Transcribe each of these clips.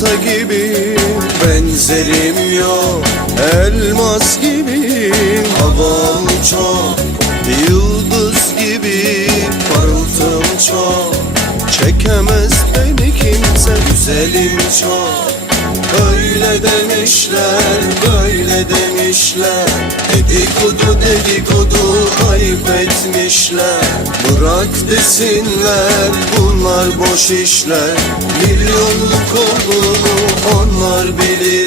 Pırlanta gibi benzerim yok Elmas gibi havam çok Yıldız gibi parıltım çok. Çekemez beni kimse güzelim çok Öyle demişler, böyle demişler. Dedikodu dedikodu ayıp etmişler. Bırak desinler, bunlar boş işler. Milyonluk olduğunu onlar bilirler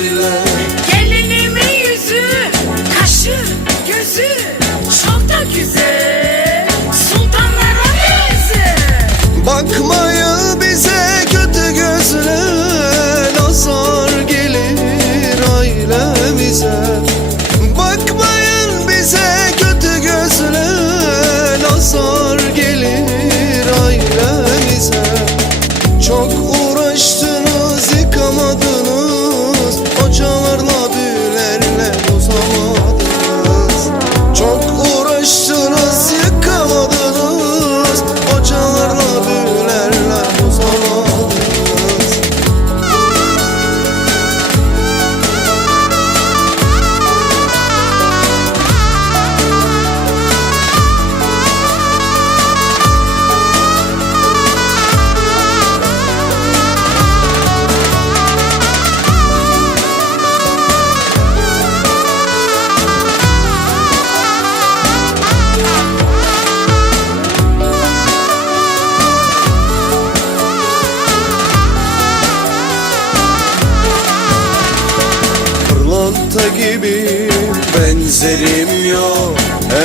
gibi benzerim yok.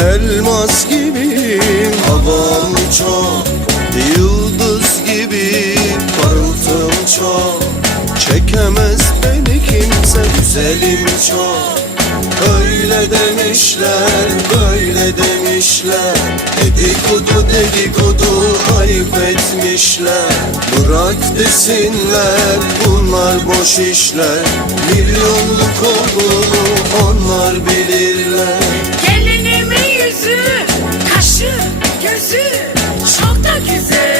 Elmas gibi havam çok. Yıldız gibi parıltım çok. Çekemez beni kimse güzelim çok. Öyle demişler, böyle demişler. Dedikodu dedikodu ayıp etmişler. Bırak desinler, bunlar boş işler. Milyonluk olduğunu onlar bilirler. Gelinimin yüzü, kaşı, gözü çok da güzel.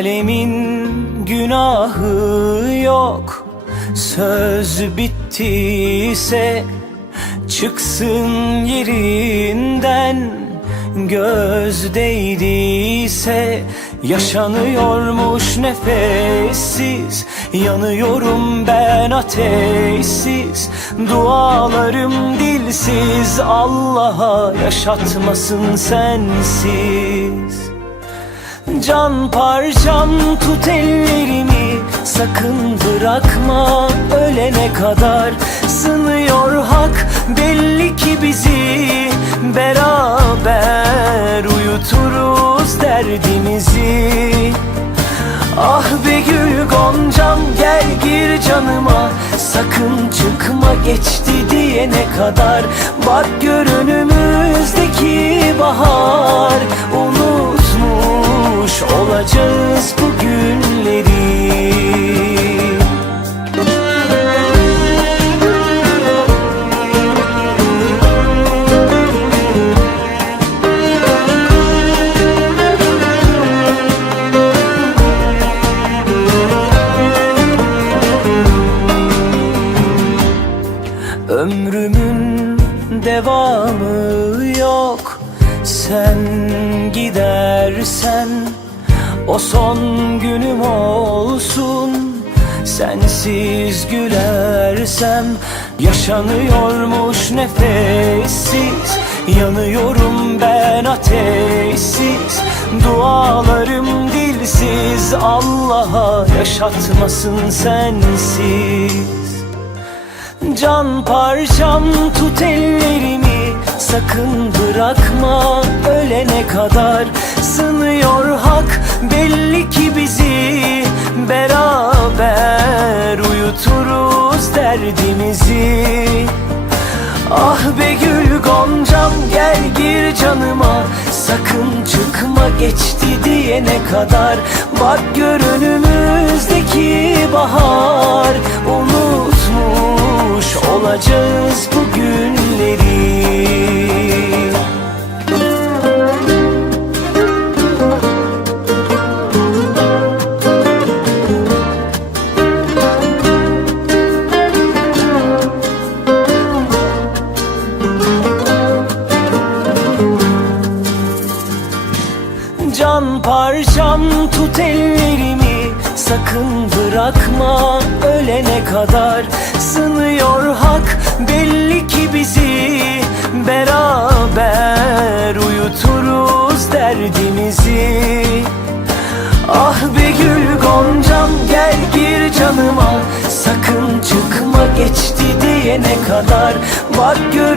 Kalemin günahı yok. Söz bittiyse Çıksın yerinden. Göz değdiyse Yaşanıyormuş nefessiz. Yanıyorum ben ateşsiz. Dualarım dilsiz. Allah'a yaşatmasın sensiz Can parçam tut ellerimi. Sakın bırakma ölene kadar. Sınıyor hak belli ki bizi. Beraber uyuturuz derdimizi. Ah be gül goncam gel canıma. Sakın çıkma geçti diyene kadar. Bak gör önümüzdeki bahar Olacağız bu günleri. Ömrümün devamı yok. Sen gidersen O son günüm olsun Sensiz gülersem Yaşanıyormuş nefessiz Yanıyorum ben ateşsiz Dualarım dilsiz Allah'a yaşatmasın sensiz. Can parçam tut ellerimi Sakın bırakma ölene kadar Sınıyor hak belli ki bizi. Beraber uyuturuz derdimizi. Ah be gül goncam gel gir canıma. Sakın çıkma geçti diyene kadar. Bak gör kadar Sınıyor hak. Belli ki bizi Beraber uyuturuz derdimizi. Ah be gül goncam gel gir canıma. Sakın çıkma geçti diyene kadar. Bak gör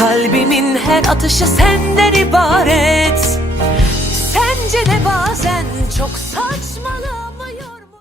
Kalbimin her atışı senden ibaret. Sence de bazen çok saçma